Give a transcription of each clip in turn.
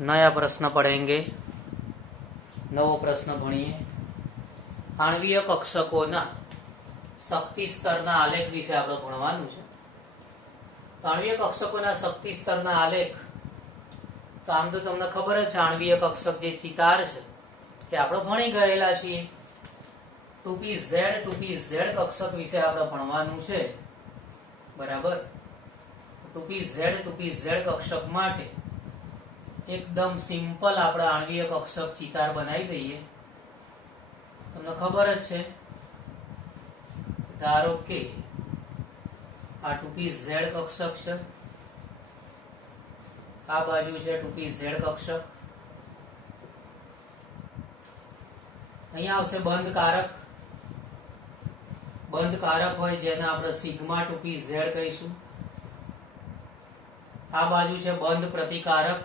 नया प्रश्न पढ़ेंगे। नवो प्रश्न भणिए। आणवीय कक्षकोना शक्ति स्तरना आलेख विશે આપણે ભણવાનું છે। તો આણવીય કક્ષકોના શક્તિ સ્તરના આલેખ તો આમ તો તમને ખબર જ છે, આણવીય કક્ષક જે ચિતાર છે એ આપણે ભણી ગયેલા છીએ। 2pz કક્ષક વિશે આપણે ભણવાનું છે, બરાબર। 2pz કક્ષક માટે एकदम सिंपल આપણે આણવીય કક્ષક ચિતાર બનાવી દઈએ। તમને ખબર જ છે, ધારો કે આ 2pz કક્ષક છે, આ બાજુ છે 2pz કક્ષક, અહીંયા આવશે બંધ કારક હોય જેને આપણે સિગ્મા 2pz કહીશું। આ બાજુ છે બંધ પ્રતિકારક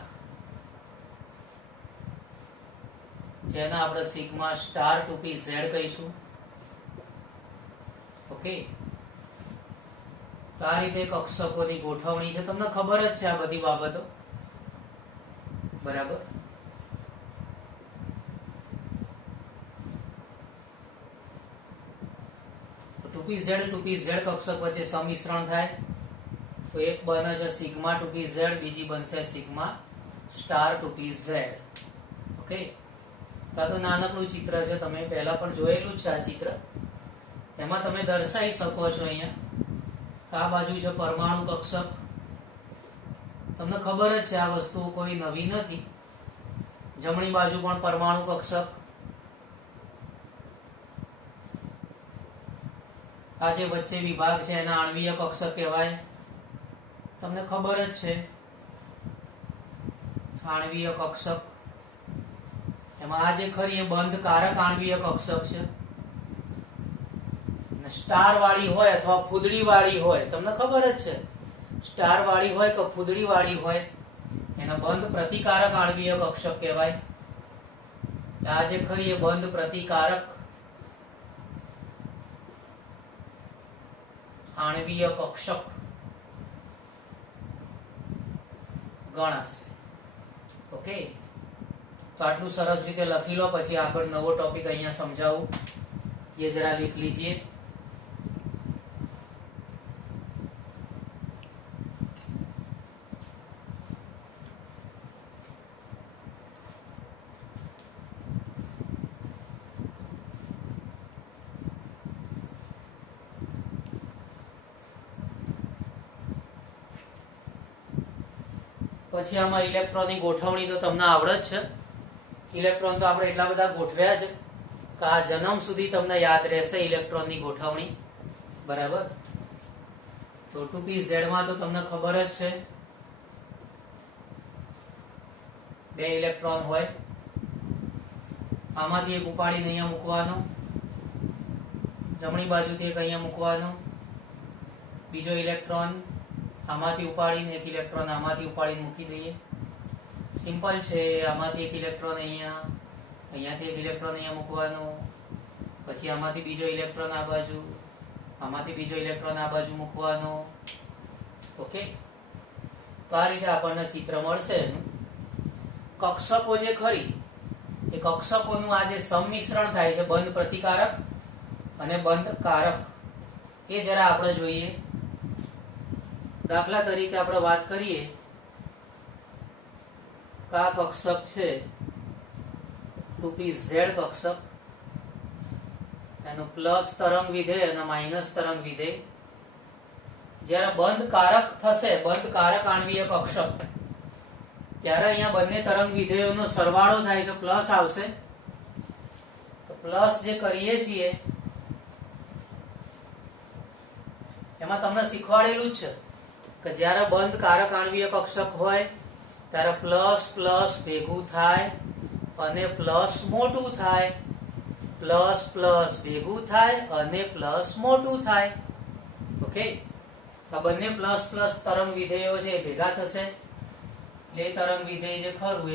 જેને આપણે સિગ્મા સ્ટાર 2pz કહીશું। ઓકે, તો આ રીતે કક્ષકોની ગોઠવણી છે, તમને ખબર જ છે આ બધી બાબતો, બરાબર। તો 2pz કક્ષક વચ્ચે સમિશ્રણ થાય તો એક બને છે સિગ્મા 2pz, બીજી બનશે સિગ્મા સ્ટાર 2pz। ઓકે, તો આ તો નાનકડું ચિત્ર છે, તમે પહેલા પણ જોયેલું જ છે આ ચિત્ર। એમાં તમે દર્શાવી શકો છો અહીંયા આ બાજુ છે પરમાણુ કક્ષક, તમને ખબર જ છે આ વસ્તુ કોઈ નવી નથી। જમણી બાજુ પણ પરમાણુ કક્ષક, આ જે વચ્ચે વિભાગ છે એના આણવીય કક્ષક કહેવાય, તમને ખબર જ છે આણવીય કક્ષક। એમાં આ જે ખરી એ બંધ કારક આણવીય કક્ષક છે, સ્ટાર વાળી હોય અથવા ફૂદડી વાળી હોય, તમને ખબર જ છે સ્ટાર વાળી હોય કે ફૂદડી વાળી હોય એને બંધ પ્રતિકારક આણવીય કક્ષક કહેવાય। આ જે ખરી એ બંધ પ્રતિકારક આણવીય કક્ષક ગણાશે। ઓકે, તો આટલું સરસ રીતે લખી લો, પછી આગળ નવો ટોપિક અહીંયા સમજાવું, ये जरा लिख लीजिए। પછી આમાં ઇલેક્ટ્રોનની ગોઠવણી તો તમને આવડે જ છે। ઇલેક્ટ્રોન તો આપણે એટલા બધા ગોઠવ્યા છે કે આ જન્મ સુધી તમને યાદ રહેશે ઇલેક્ટ્રોનની ગોઠવણી, બરાબર। તો 2pz માં તો તમને ખબર જ છે 2 ઇલેક્ટ્રોન હોય, આમાંથી એક ઉપાડીને અહીંયા મૂકવાનો, જમણી બાજુથી એક અહીંયા મૂકવાનો, બીજો ઇલેક્ટ્રોન આમાંથી ઉપાડીને એક ઇલેક્ટ્રોન આમાંથી ઉપાડીને મૂકી દઈએ, સિમ્પલ છે। આમાંથી એક ઇલેક્ટ્રોન અહીંયા, અહીંયાથી એક ઇલેક્ટ્રોન અહીંયા મૂકવાનો, પછી આમાંથી બીજો ઇલેક્ટ્રોન આ બાજુ, આમાંથી બીજો ઇલેક્ટ્રોન આ બાજુ મૂકવાનો। ઓકે, તો આ રીતે આપણને ચિત્ર મળશે। કક્ષકો જે ખરી એ કક્ષકોનું આ જે સંમિશ્રણ થાય છે બંધ પ્રતિકારક અને બંધ કારક, એ જરા આપણે જોઈએ। દાખલા તરીકે આપણે વાત કરીએ કે આ કક્ષક છે 2pz કક્ષક, એનું પ્લસ તરંગ વિધેય અને માઇનસ તરંગ વિધેય જ્યારે બંધ કારક થશે, બંધ કારક આણવીય કક્ષક, ત્યારે અહીંયા બંને તરંગ વિધેયોનો સરવાળો થાય છે, પ્લસ આવશે। તો પ્લસ જે કરીએ છીએ એમાં તમને શીખવાડેલું જ છે કે જ્યારે બંધ કારક આણવીય કક્ષક હોય ત્યારે પ્લસ પ્લસ ભેગું થાય અને પ્લસ મોટું થાય, પ્લસ પ્લસ ભેગું થાય અને પ્લસ મોટું થાય। ઓકે, તો બંને પ્લસ પ્લસ તરંગ વિધેયો છે એ ભેગા થશે, એટલે એ તરંગ વિધેય જે ખરું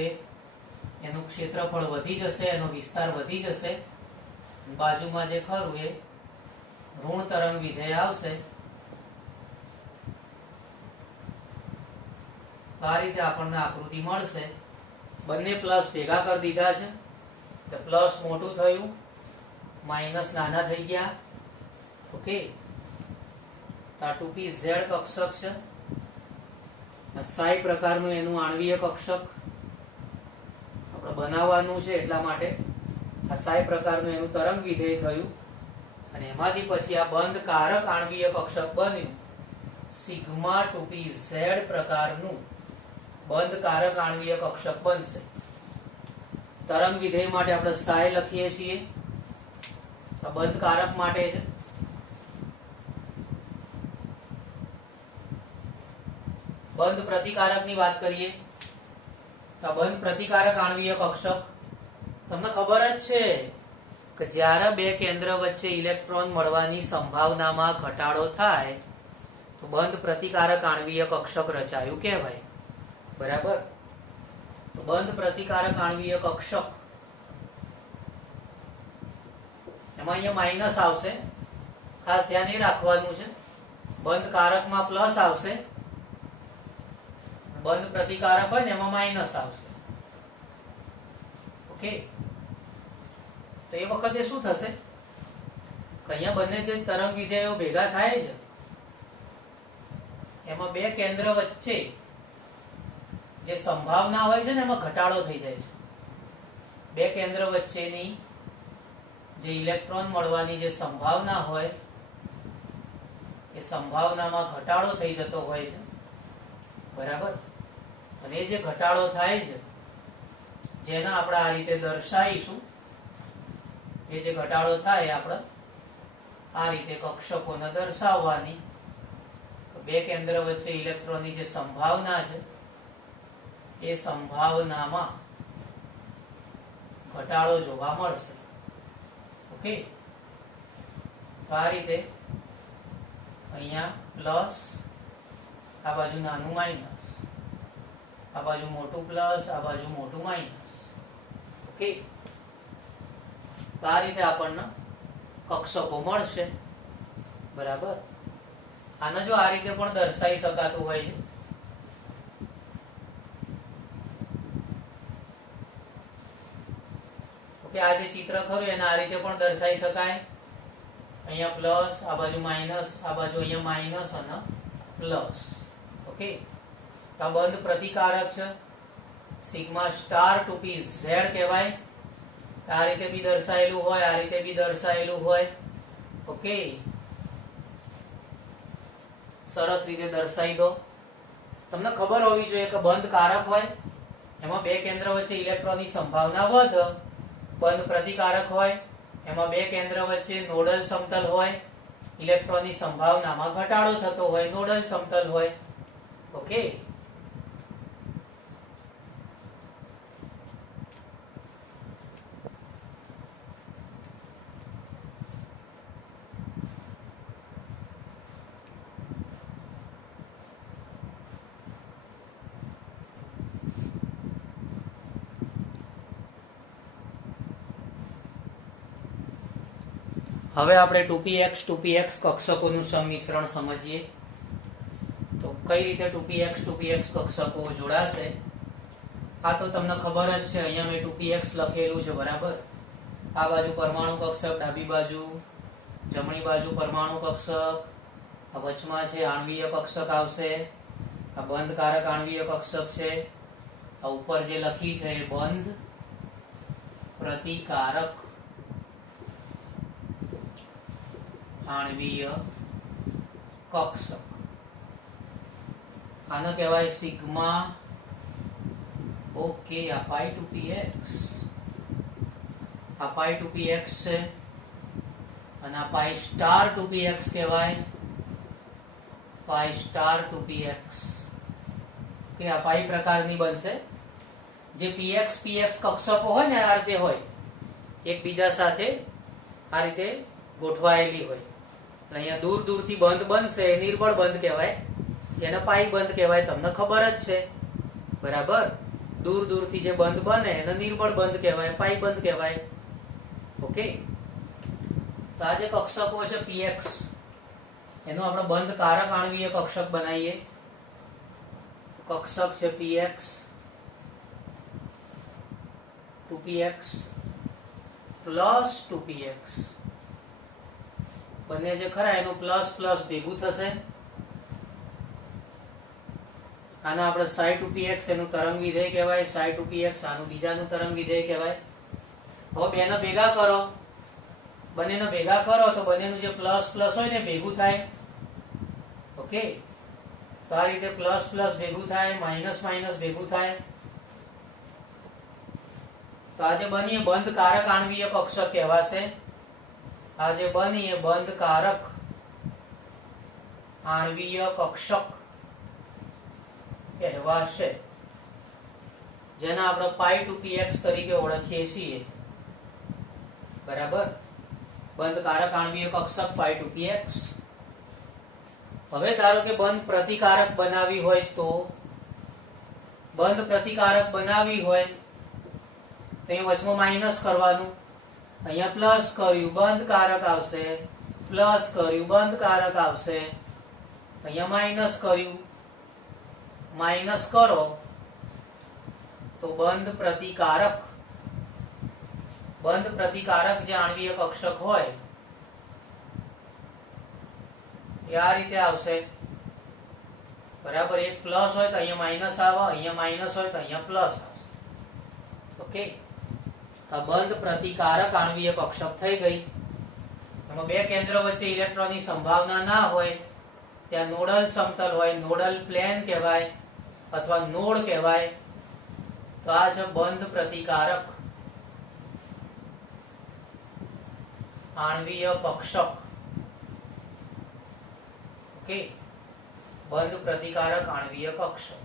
એનું ક્ષેત્રફળ વધી જશે, એનો વિસ્તાર વધી જશે, બાજુમાં જે ખરું એ ઋણ તરંગ વિધેય આવશે। તો આ રીતે આપણને આકૃતિ મળશે। બંને પ્લસ ભેગા કરી દીધા છે, તો પ્લસ મોટું થયું, માઇનસ નાના થઈ ગયા. ઓકે, આ 2pz કક્ષક છે. સાઈ પ્રકારનું એનું આણ્વીય કક્ષક આપણે બનાવવાનું છે, એટલા માટે આ સાઈ પ્રકારનું એનું તરંગ વિધેય થયું. અને એમાંથી પછી આ બંધ કારક આણ્વીય કક્ષક બન્યું, સિગ્મા 2pz પ્રકારનું બંધ કારક આણ્વીય કક્ષક બનશે. તરંગ વિધેય માટે આપણે સાઈ લખીએ છીએ, આ બંધ કારક માટે છે. બંધ પ્રતિકારક ની વાત કરીએ તો બંધ પ્રતિકારક આણ્વીય કક્ષક તમને ખબર જ છે કે જ્યારે બે કેન્દ્ર વચ્ચે ઇલેક્ટ્રોન મળવાની સંભાવનામાં ઘટાડો થાય તો બંધ પ્રતિકારક આણ્વીય કક્ષક રચાયું કહેવાય. બરાબર, તો બંધ પ્રતિકારક આણ્વીય કક્ષક એમાં અહીંયા માઇનસ આવશે, ખાસ ધ્યાન એ રાખવાનું છે. બંધ કારકમાં પ્લસ આવશે, બંધ પ્રતિકારક હોય ને એમાં માઇનસ આવશે. ઓકે, તો એ વખતે શું થશે કે અહીંયા બંને જે તરંગ વિધેયો ભેગા થાય છે એમાં બે કેન્દ્ર વચ્ચે જે સંભાવના હોય છે ને એમાં ઘટાડો થઈ જાય છે. બે કેન્દ્ર વચ્ચેની જે ઇલેક્ટ્રોન મળવાની જે સંભાવના હોય એ સંભાવનામાં ઘટાડો થઈ જતો હોય છે. બરાબર, અને એ જે ઘટાડો થાય છે જેના આપણે આ રીતે દર્શાવીશું, એ જે ઘટાડો થાય આપણે આ રીતે કક્ષકોને દર્શાવવાની. બે કેન્દ્ર વચ્ચે ઇલેક્ટ્રોનની જે સંભાવના છે એ સંભાવનામાં ઘટાડો જોવા મળશે. ઓકે, તો આ રીતે અહીંયા પ્લસ, આ બાજુ નાનું માઇનસ, આ બાજુ મોટું પ્લસ, આ બાજુ મોટું માઇનસ. ઓકે, તો આ રીતે આપણને કક્ષકો મળશે. બરાબર, આને જો આ રીતે પણ દર્શાવી શકાતું હોય છે. ઓકે, આ જે ચિત્ર ખરું એને આ રીતે પણ દર્શાવી શકાય. અહીંયા પ્લસ, આ બાજુ માઇનસ, આ બાજુ અહીંયા માઇનસ અને પ્લસ. ઓકે, તો આ બંધ પ્રતિકારક છે, સિગ્મા સ્ટાર 2pz કહેવાય. આ રીતે બી દર્શાયેલું હોય, આ રીતે બી દર્શાયેલું હોય. ઓકે, સરસ રીતે દર્શાવી દો. તમને ખબર હોવી જોઈએ કે બંધ કારક હોય એમાં બે કેન્દ્ર વચ્ચે ઇલેક્ટ્રોનની સંભાવના વધે. બંધ પ્રતિકારક હોય એમાં બે કેન્દ્ર વચ્ચે નોડલ સમતલ હોય, ઇલેક્ટ્રોનની સંભાવનામાં ઘટાડો થતો હોય, નોડલ સમતલ હોય. ઓકે, હવે આપણે 2px 2px કક્ષકોનું સંમિશ્રણ સમજીએ. તો કઈ રીતે 2px 2px કક્ષકો જોડાશે આ તો તમને ખબર જ છે. અહીંયા મેં 2px લખેલું છે. બરાબર, આ બાજુ પરમાણુ કક્ષક, ડાબી બાજુ જમણી બાજુ પરમાણુ કક્ષક, આ વચમાં છે આણ્વીય કક્ષક આવશે. આ બંધ કારક આણ્વીય કક્ષક છે. આ ઉપર જે લખી છે એ બંધ પ્રતિકારક આણ્વીય કક્ષક. આને કહેવાય સિગ્મા. ઓકે, આ પાઈ 2px, આ પાઈ 2px છે અને આ પાઈ સ્ટાર 2px કહેવાય. પાઈ સ્ટાર 2px કે આ પાઈ પ્રકારની બનશે. જે px px કક્ષકો હોય ને આ રીતે હોય, એકબીજા સાથે આ રીતે ગોઠવાયેલી હોય. અહીંયા દૂર દૂરથી બંધ બનશે એ નિર્બળ બંધ કહેવાય, જેને પાઈ બંધ કહેવાય. તમને ખબર જ છે. બરાબર, દૂર દૂરથી જે બંધ બને એને નિર્બળ બંધ કહેવાય, પાઈ બંધ કહેવાય. ઓકે, તો આ જે કક્ષકો છે px એનો આપણે બંધ કારક આણ્વીય કક્ષક બનાવીએ. કક્ષક છે px 2px પ્લસ 2px બંને જે ખરા એનું પ્લસ પ્લસ ભેગું થશે. આના આપણે સાઈ 2px એનું તરંગ વિધેય કહેવાય, સાઈ 2px આનું બીજાનું તરંગ વિધેય કહેવાય. હવે બેને ભેગા કરો, બંનેને ભેગા કરો તો બંનેનું જે પ્લસ પ્લસ હોય ને ભેગું થાય. ઓકે, તો આ રીતે પ્લસ પ્લસ ભેગું થાય, માઇનસ માઇનસ ભેગું થાય. તો આ જે બની એ બંધકારક આણ્વીય કક્ષક કહેવાશે. આ જે બની એ બંધકારક આણ્વીય કક્ષક કહેવાશે, જેને આપણે પાઈ 2px તરીકે ઓળખીએ છીએ. બરાબર, બંધકારક આણ્વીય કક્ષક પાઈ 2px. હવે ધારો કે બંધ પ્રતિકારક બનાવી હોય તો, બંધ પ્રતિકારક બનાવી હોય તો અહીંયા વચમાં માઇનસ કરવાનું, અહીંયા પ્લસ કર્યું બંધકારક આવશે, પ્લસ કર્યું બંધકારક આવશે, અહીંયા માઇનસ કર્યું, માઇનસ કરો તો બંધ પ્રતિકારક જે આણ્વીય કક્ષક હોય એ આ રીતે આવશે. બરાબર, એક પ્લસ હોય તો અહીંયા માઇનસ આવે, અહીંયા માઇનસ હોય તો અહીંયા પ્લસ આવશે. ઓકે, તો બંધ પ્રતિકારક આણ્વીય કક્ષક થઈ ગઈ. એમાં બે કેન્દ્ર વચ્ચે ઇલેક્ટ્રોનની સંભાવના ના હોય, ત્યાં નોડલ સમતલ હોય, નોડલ પ્લેન કહેવાય અથવા નોડ કહેવાય. તો આ છે બંધ પ્રતિકારક આણ્વીય કક્ષક. ઓકે, બંધ પ્રતિકારક આણ્વીય કક્ષક,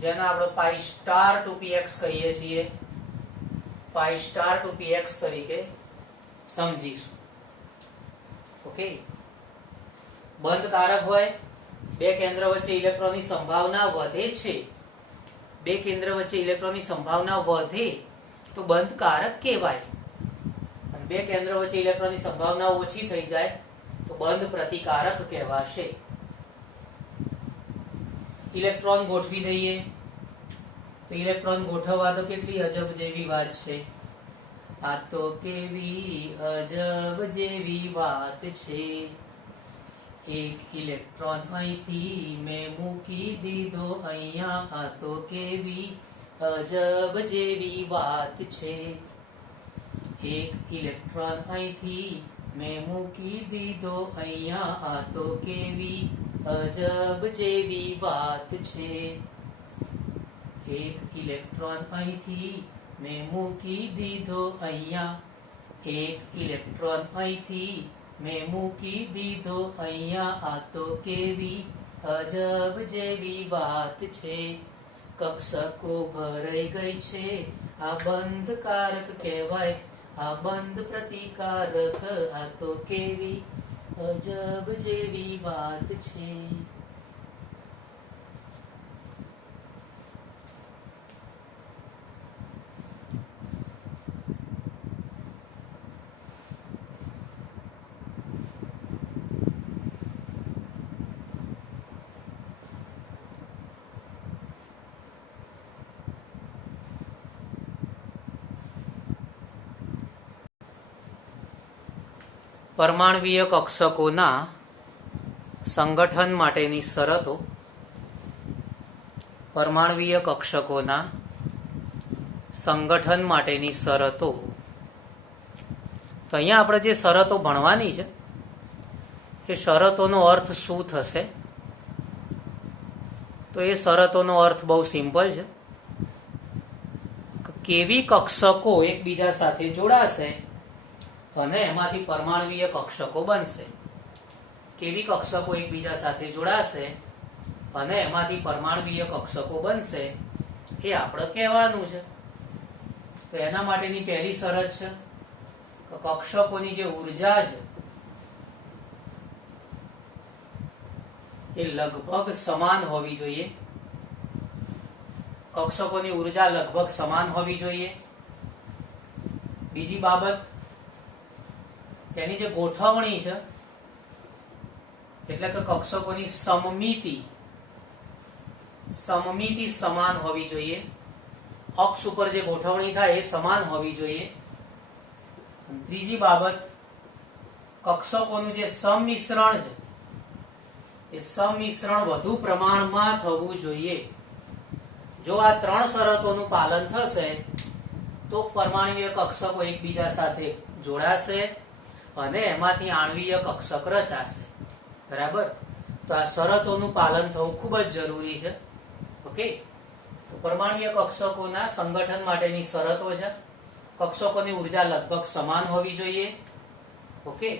જેને આપણે પાઈ સ્ટાર 2px કહીએ છીએ, પાઈ સ્ટાર 2px તરીકે સમજીશું. ઓકે, બંધકારક હોય, બે કેન્દ્ર વચ્ચે ઇલેક્ટ્રોનની સંભાવના વધે છે, બે કેન્દ્ર વચ્ચે ઇલેક્ટ્રોનની સંભાવના વધે તો બંધકારક કહેવાય, અને બે કેન્દ્ર વચ્ચે ઇલેક્ટ્રોનની સંભાવના ઓછી થઈ જાય તો બંધ પ્રતિકારક કહેવાશે. ઇલેક્ટ્રોન ગોઠવી દઈએ તો ઇલેક્ટ્રોન ગોઠવવા તો કેટલી અજબ જેવી વાત છે. આ તો કેવી અજબ જેવી વાત છે. એક ઇલેક્ટ્રોન અહીંથી મેં મૂકી દીધો અહીંયા, આ તો કેવી અજબ જેવી વાત છે. એક ઇલેક્ટ્રોન અહીંથી મેં મૂકી દીધો અહીંયા, આ તો કેવી અજબ જેવી વાત છે. એક ઇલેક્ટ્રોન અહીંથી મેં મૂકી દીધો અહીંયા, એક ઇલેક્ટ્રોન અહીંથી મેં મૂકી દીધો અહીંયા, આ તો કેવી અજબ જેવી વાત છે. કક્ષકો ભરાઈ ગઈ છે, આ બંધકારક કહેવાય, આ બંધ પ્રતિકારક, આ તો કેવી અજબ જેવી વાત છે. પરમાણ્વીય કક્ષકોના સંગઠન માટેની શરતો. પરમાણ્વીય કક્ષકોના સંગઠન માટેની શરતો. તો અહીંયા આપણે જે શરતો ભણવાની છે એ શરતોનો અર્થ શું થશે? તો એ શરતોનો અર્થ બહુ સિમ્પલ છે. કેવી કક્ષકો એકબીજા સાથે જોડાશે અને એમાંથી પરમાણ્વીય કક્ષકો બનશે. કેવી કક્ષકો એકબીજા સાથે જોડાશે અને એમાંથી પરમાણ્વીય કક્ષકો બનશે એ આપણે કહેવાનું છે. તો એના માટેની પહેલી શરત છે કે કક્ષકોની જે ઉર્જા છે એ લગભગ સમાન હોવી જોઈએ. કક્ષકોની ઉર્જા લગભગ સમાન હોવી જોઈએ. બીજી બાબત, એની જે ગોઠવણી છે એટલે કે કક્ષકોની સમમિતિ સમાન હોવી જોઈએ. અક્ષ ઉપર જે ગોઠવણી થાય એ સમાન હોવી જોઈએ. ત્રીજી બાબત, કક્ષકોનું જે સંમિશ્રણ છે એ સંમિશ્રણ વધુ પ્રમાણમાં થવું જોઈએ. જો આ 3 શરતોનું પાલન થશે તો પરમાણ્વીય કક્ષકો એકબીજા સાથે જોડાશે અને એમાંથી આણ્વીય કક્ષક રચાશે. બરાબર? તો આ શરતોનું પાલન થવું ખૂબ જ જરૂરી છે. ઓકે, તો પરમાણ્વીય કક્ષકોના સંગઠન માટેની શરતો છે. કક્ષકોની ઉર્જા લગભગ સમાન હોવી જોઈએ. ઓકે,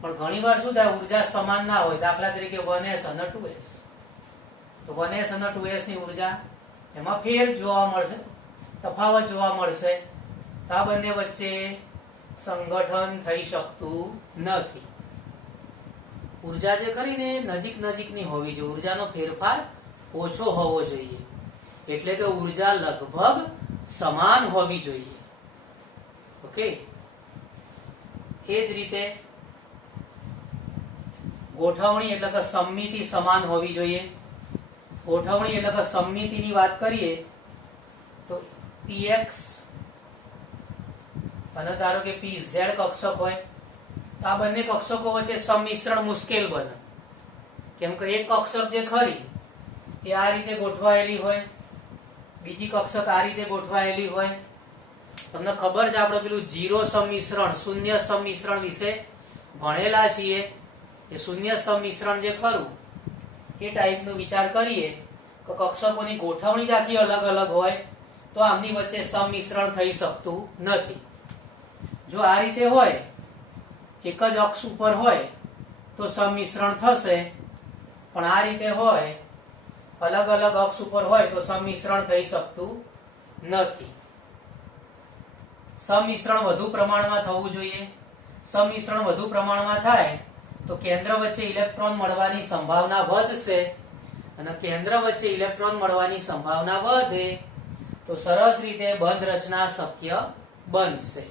પણ ઘણીવાર શું થાય, ઉર્જા સમાન ના હોય. દાખલા તરીકે 1s અને 2s, તો 1s અને 2s ની ઉર્જા એમાં ફેર જોવા મળશે, તફાવત જોવા મળશે. તો આ બંને વચ્ચે સંગઠન થઈ શકતું નથી. ઉર્જા જે કરીને નજીક નજીકની હોવી જોઈએ, ઉર્જાનો ફેરફાર ઓછો હોવો જોઈએ. એટલે કે ઉર્જા લગભગ સમાન હોવી જોઈએ. ઓકે, એ જ રીતે ગોઠવણી એટલે કે સમમિતિ સમાન હોવી જોઈએ. ગોઠવણી એટલે કે સમમિતિની વાત કરીએ તો px અને ધારો કે pz કક્ષક હોય તો આ બંને કક્ષકો વચ્ચે સંમિશ્રણ મુશ્કેલ બને. કેમ કે એક કક્ષક જે ખરી એ આ રીતે ગોઠવાયેલી હોય, બીજી કક્ષક આ રીતે ગોઠવાયેલી હોય. તમને ખબર છે આપણે પેલું 0 સંમિશ્રણ, શૂન્ય સંમિશ્રણ વિશે ભણેલા છીએ. એ શૂન્ય સંમિશ્રણ જે ખરું એ ટાઈપનું વિચાર કરીએ તો કક્ષકોની ગોઠવણી જ આખી અલગ અલગ હોય તો આમની વચ્ચે સંમિશ્રણ થઈ શકતું નથી. જો આ રીતે હોય, એક જ અક્ષ ઉપર હોય તો સંમિશ્રણ થશે, પણ આ રીતે હોય, અલગ અલગ અક્ષ ઉપર હોય તો સંમિશ્રણ થઈ શકતું નથી. સંમિશ્રણ વધુ પ્રમાણમાં થવું જોઈએ. સંમિશ્રણ વધુ પ્રમાણમાં થાય તો કેન્દ્ર વચ્ચે ઇલેક્ટ્રોન મળવાની સંભાવના વધશે, અને કેન્દ્ર વચ્ચે ઇલેક્ટ્રોન મળવાની સંભાવના વધે તો સરસ રીતે બંધ રચના શક્ય બનશે.